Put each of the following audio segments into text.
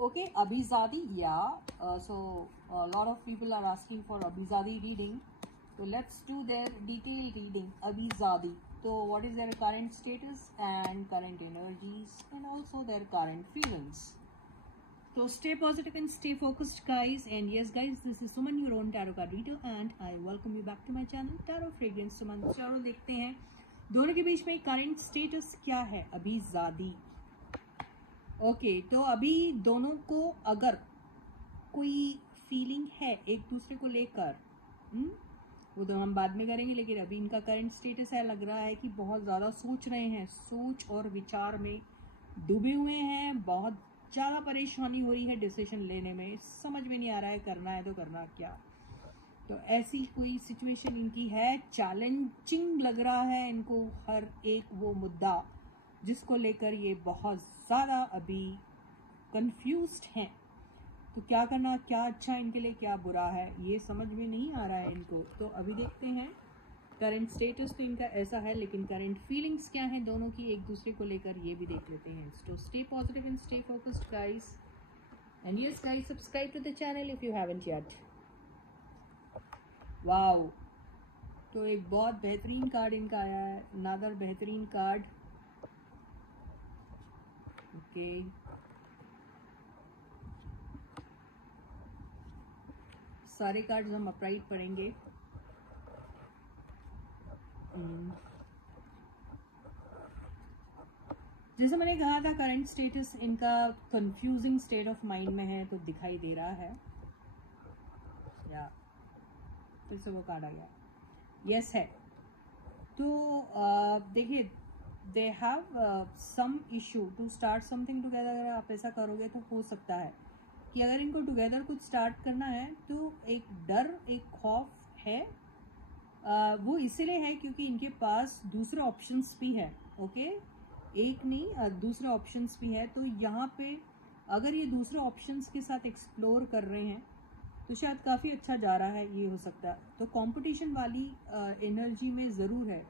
Okay, Abhizadi, yeah. So a lot of people are asking for Abhizadi reading. So let's do their detailed reading. Abhizadi. So what is their current status and current energies and also their current feelings. So stay positive and stay focused, guys. And yes, guys, this is Suman, your own tarot card reader, and I welcome you back to my channel, Tarot Fragrance Suman. चलो देखते हैं दोनों के बीच में current status क्या है अभीजादी। Okay, तो अभी दोनों को अगर कोई फीलिंग है एक दूसरे को लेकर, वो तो हम बाद में करेंगे, लेकिन अभी इनका करंट स्टेटस है, लग रहा है कि बहुत ज़्यादा सोच रहे हैं, सोच और विचार में डूबे हुए हैं, बहुत ज़्यादा परेशानी हो रही है डिसीजन लेने में, समझ में नहीं आ रहा है करना है तो करना क्या। तो ऐसी कोई सिचुएशन इनकी है, चैलेंजिंग लग रहा है इनको हर एक वो मुद्दा जिसको लेकर ये बहुत ज़्यादा अभी कंफ्यूज्ड हैं। तो क्या करना, क्या अच्छा इनके लिए, क्या बुरा है, ये समझ में नहीं आ रहा है इनको। तो अभी देखते हैं करंट स्टेटस तो इनका ऐसा है, लेकिन करंट फीलिंग्स क्या हैं दोनों की एक दूसरे को लेकर, ये भी देख लेते हैं। तो stay positive and stay focused, guys. And yes guys, subscribe to the channel if you haven't yet. Wow, तो एक बहुत बेहतरीन कार्ड इनका आया है, अनदर बेहतरीन कार्ड। ओके, सारे कार्ड्स हम अपराइट पढ़ेंगे। जैसे मैंने कहा था, करंट स्टेटस इनका कंफ्यूजिंग स्टेट ऑफ माइंड में है, तो दिखाई दे रहा है। या फिर से वो कार्ड आ गया, यस है। तो देखिए, they have some issue to start something together. अगर आप ऐसा करोगे तो हो सकता है कि अगर इनको टुगेदर कुछ स्टार्ट करना है तो एक डर, एक खौफ है। वो इसीलिए है क्योंकि इनके पास दूसरे ऑप्शंस भी है। ओके, एक नहीं, दूसरे ऑप्शंस भी है। तो यहाँ पे अगर ये दूसरे ऑप्शंस के साथ एक्सप्लोर कर रहे हैं तो शायद काफ़ी अच्छा जा रहा है, ये हो सकता है। तो कंपटीशन वाली एनर्जी में ज़रूर है।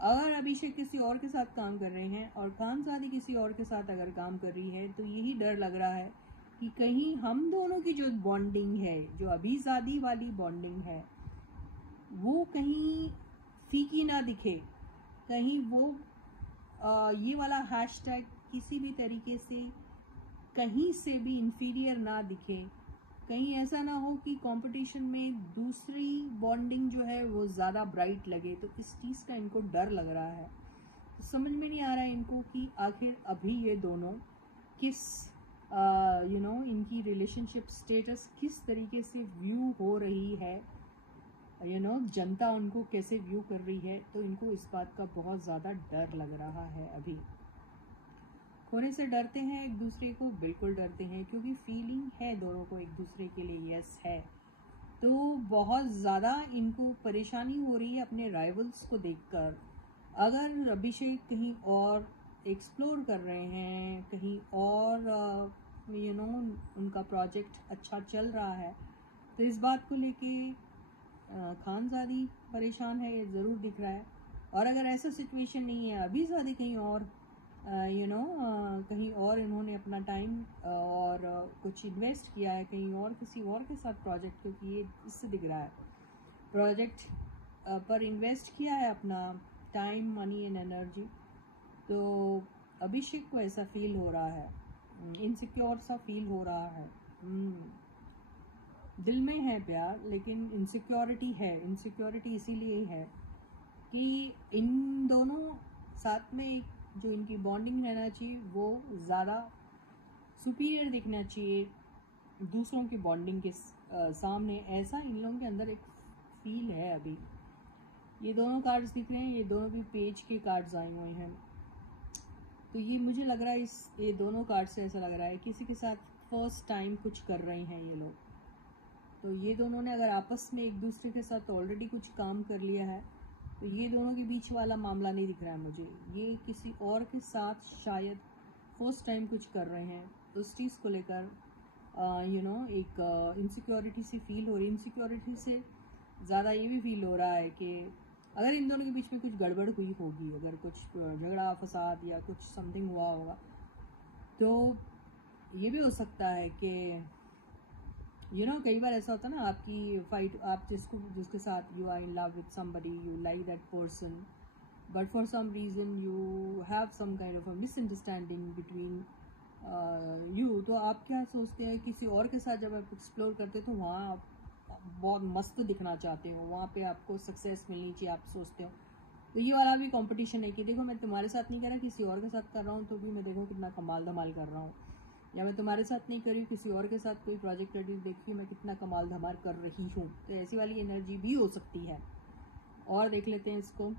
अगर अभिषेक किसी और के साथ काम कर रहे हैं और खानजादी किसी और के साथ अगर काम कर रही है, तो यही डर लग रहा है कि कहीं हम दोनों की जो बॉन्डिंग है, जो अभीजादी वाली बॉन्डिंग है, वो कहीं फीकी ना दिखे, कहीं वो ये वाला हैशटैग किसी भी तरीके से कहीं से भी इंफीरियर ना दिखे, कहीं ऐसा ना हो कि कंपटीशन में दूसरी बॉन्डिंग जो है वो ज़्यादा ब्राइट लगे। तो इस चीज़ का इनको डर लग रहा है। तो समझ में नहीं आ रहा है इनको कि आखिर अभी ये दोनों किस इनकी रिलेशनशिप स्टेटस किस तरीके से व्यू हो रही है, जनता उनको कैसे व्यू कर रही है। तो इनको इस बात का बहुत ज़्यादा डर लग रहा है। अभी खोने से डरते हैं एक दूसरे को, बिल्कुल डरते हैं, क्योंकि फीलिंग है दोनों को एक दूसरे के लिए, यस है। तो बहुत ज़्यादा इनको परेशानी हो रही है अपने राइवल्स को देखकर। अगर अभिषेक कहीं और एक्सप्लोर कर रहे हैं, कहीं और उनका प्रोजेक्ट अच्छा चल रहा है, तो इस बात को लेके खानजादी परेशान है, ये ज़रूर दिख रहा है। और अगर ऐसा सिचुएशन नहीं है, अभीजादी कहीं और कहीं और इन्होंने अपना टाइम और कुछ इन्वेस्ट किया है कहीं और किसी और के साथ प्रोजेक्ट, क्योंकि ये इससे दिख रहा है प्रोजेक्ट पर इन्वेस्ट किया है अपना टाइम, मनी एंड एनर्जी। तो अभिषेक को ऐसा फील हो रहा है, इनसिक्योर सा फील हो रहा है। दिल में है प्यार, लेकिन इनसिक्योरिटी है। इनसिक्योरिटी इसीलिए है कि इन दोनों साथ में जो इनकी बॉन्डिंग रहना चाहिए वो ज़्यादा सुपीरियर दिखना चाहिए दूसरों की बॉन्डिंग के सामने। ऐसा इन लोगों के अंदर एक फील है। अभी ये दोनों कार्ड्स दिख रहे हैं, ये दोनों भी पेज के कार्ड्स आए हुए हैं। तो ये मुझे लग रहा है, ये दोनों कार्ड से ऐसा लग रहा है किसी के साथ फर्स्ट टाइम कुछ कर रहे हैं ये लोग। तो ये दोनों ने अगर आपस में एक दूसरे के साथ ऑलरेडी कुछ काम कर लिया है, तो ये दोनों के बीच वाला मामला नहीं दिख रहा है मुझे। ये किसी और के साथ शायद फर्स्ट टाइम कुछ कर रहे हैं। उस चीज़ को लेकर एक इनसिक्योरिटी सी फील हो रही है। इनसिक्योरिटी से ज़्यादा ये भी फील हो रहा है कि अगर इन दोनों के बीच में कुछ गड़बड़ हुई होगी, अगर कुछ झगड़ा फसाद या कुछ समथिंग हुआ होगा, तो ये भी हो सकता है कि कई बार ऐसा होता है ना, आपकी फाइट, आप जिसके साथ you are in love with somebody, you like that person, but for some reason you have some kind of a misunderstanding between you, तो आप क्या सोचते हैं, किसी और के साथ जब आप एक्सप्लोर करते हो तो वहाँ आप बहुत मस्त दिखना चाहते हो, वहाँ पे आपको सक्सेस मिलनी चाहिए, आप सोचते हो। तो ये वाला भी कंपटीशन है कि देखो मैं तुम्हारे साथ नहीं कर रहा, किसी और के साथ कर रहा हूँ, तो भी मैं देखो कितना कमाल धमाल कर रहा हूँ, या मैं तुम्हारे साथ नहीं कर रही हूँ, किसी और के साथ कोई प्रोजेक्ट रेडी, देखिए मैं कितना कमाल धमाल कर रही हूँ। तो ऐसी वाली एनर्जी भी हो सकती है। और देख लेते हैं इसको।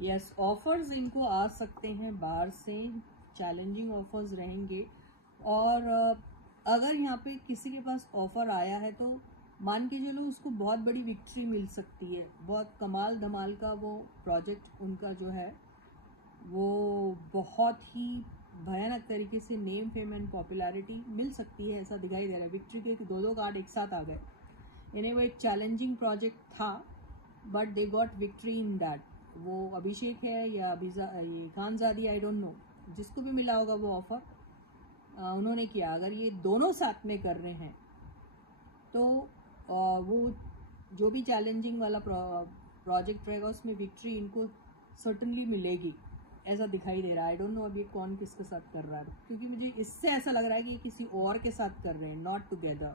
यस, ऑफर्स इनको आ सकते हैं बाहर से, चैलेंजिंग ऑफर्स रहेंगे। और अगर यहाँ पे किसी के पास ऑफर आया है तो मान के चलो उसको बहुत बड़ी विक्ट्री मिल सकती है, बहुत कमाल धमाल का वो प्रोजेक्ट उनका जो है वो बहुत ही भयानक तरीके से नेम फेम एंड पॉपुलैरिटी मिल सकती है, ऐसा दिखाई दे रहा है। विक्ट्री के दो कार्ड एक साथ आ गए, यानी वो एक चैलेंजिंग प्रोजेक्ट था but they got victory in that. वो अभिषेक है या ये खानजादी, आई डोंट नो, जिसको भी मिला होगा वो ऑफर उन्होंने किया। अगर ये दोनों साथ में कर रहे हैं तो वो जो भी चैलेंजिंग वाला प्रोजेक्ट रहेगा उसमें विक्ट्री इनको सर्टनली मिलेगी, ऐसा दिखाई दे रहा है। आई डोंट नो अभी कौन किसके साथ कर रहा है, क्योंकि मुझे इससे ऐसा लग रहा है कि किसी और के साथ कर रहे हैं, not together.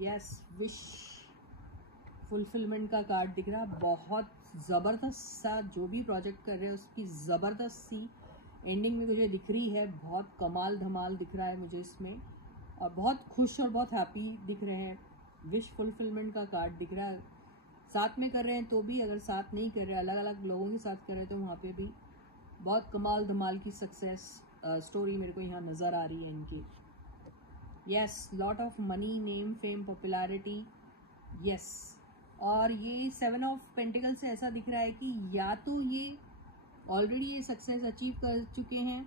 Yes, wish fulfilment का कार्ड दिख रहा है। बहुत ज़बरदस्त सा जो भी प्रोजेक्ट कर रहे हैं उसकी ज़बरदस्त सी एंडिंग में मुझे दिख रही है, बहुत कमाल धमाल दिख रहा है मुझे इसमें, और बहुत खुश और बहुत हैप्पी दिख रहे हैं। विश फुलफिलमेंट का कार्ड दिख रहा है। साथ में कर रहे हैं तो भी, अगर साथ नहीं कर रहे, अलग अलग लोगों के साथ कर रहे हैं, तो वहाँ पे भी बहुत कमाल धमाल की सक्सेस स्टोरी मेरे को यहाँ नज़र आ रही है इनकी। Yes, lot of money, name fame, popularity, yes. और ये 7 ऑफ पेंटिकल से ऐसा दिख रहा है कि या तो ये ऑलरेडी ये सक्सेस अचीव कर चुके हैं,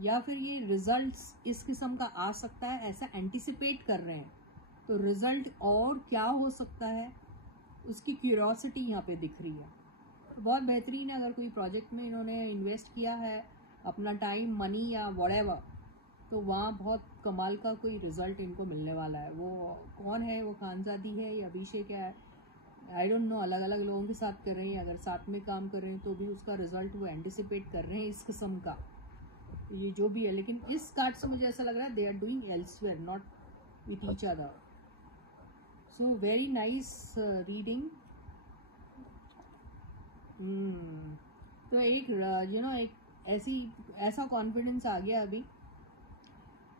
या फिर ये रिजल्ट्स इस किस्म का आ सकता है, ऐसा एंटिसिपेट कर रहे हैं। तो रिजल्ट और क्या हो सकता है उसकी क्यूरियोसिटी यहाँ पे दिख रही है। तो बहुत बेहतरीन है। अगर कोई प्रोजेक्ट में इन्होंने इन्वेस्ट किया है अपना टाइम, मनी या व्हाटएवर, तो वहाँ बहुत कमाल का कोई रिजल्ट इनको मिलने वाला है। वो कौन है, वो खानजादी है या अभिषेक है, आई डोंट नो। अलग अलग लोगों के साथ कर रहे हैं, अगर साथ में काम कर रहे हैं तो भी उसका रिजल्ट वो एंटिसिपेट कर रहे हैं इस किस्म का, ये जो भी है। लेकिन इस कार्ड से मुझे ऐसा लग रहा है they are doing elsewhere, not with each other. So very nice reading. तो एक एक ऐसा कॉन्फिडेंस आ गया अभी,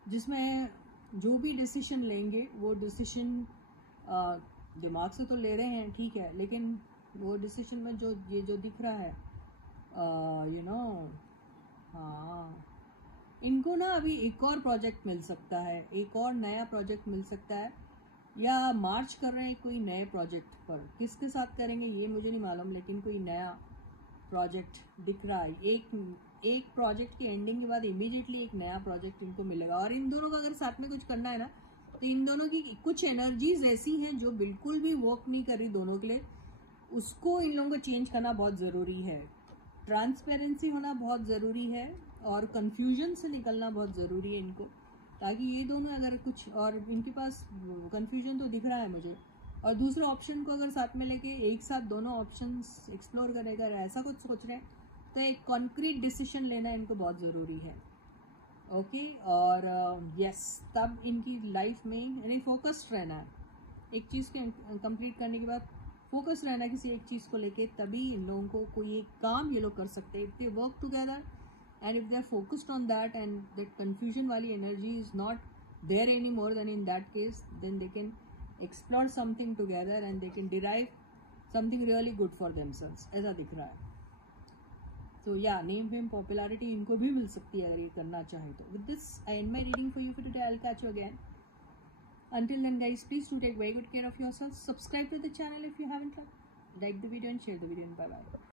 जिसमें जो भी डिसीजन लेंगे वो डिसीजन दिमाग से तो ले रहे हैं, ठीक है, लेकिन वो डिसीजन में जो दिख रहा है हाँ, इनको ना अभी एक और प्रोजेक्ट मिल सकता है, एक और नया प्रोजेक्ट मिल सकता है, या मार्च कर रहे हैं कोई नए प्रोजेक्ट पर। किसके साथ करेंगे ये मुझे नहीं मालूम, लेकिन कोई नया प्रोजेक्ट दिख रहा है। एक प्रोजेक्ट की एंडिंग के बाद इमीडिएटली एक नया प्रोजेक्ट इनको मिलेगा। और इन दोनों का अगर साथ में कुछ करना है ना, तो इन दोनों की कुछ एनर्जीज ऐसी हैं जो बिल्कुल भी वर्क नहीं कर रही दोनों के लिए, उसको इन लोगों को चेंज करना बहुत ज़रूरी है। ट्रांसपेरेंसी होना बहुत ज़रूरी है और कन्फ्यूजन से निकलना बहुत ज़रूरी है इनको, ताकि ये दोनों अगर कुछ, और इनके पास कन्फ्यूजन तो दिख रहा है मुझे, और दूसरे ऑप्शन को अगर साथ में लेके एक साथ दोनों ऑप्शंस एक्सप्लोर करेगा, ऐसा कुछ सोच रहे हैं, तो एक कॉन्क्रीट डिसीजन लेना इनको बहुत ज़रूरी है। ओके, और यस, तब इनकी लाइफ में यानी फोकस्ड रहना है, एक चीज़ के कंप्लीट करने के बाद फोकस रहना किसी एक चीज़ को लेके, तभी इन लोगों को कोई एक काम ये लोग कर सकते हैं। If they work together and if they're focused on that and that confusion wali energy is not there anymore, then in that case then they can explore something together and they can derive something really good for themselves, ऐसा दिख रहा है। तो या name fame popularity इनको भी मिल सकती है अगर ये करना चाहे तो। With this I end my reading for you for today. I'll catch you again. Until then guys, please do take very good care of yourselves. Subscribe to the channel if you haven't. Like the video and share the video, and bye bye.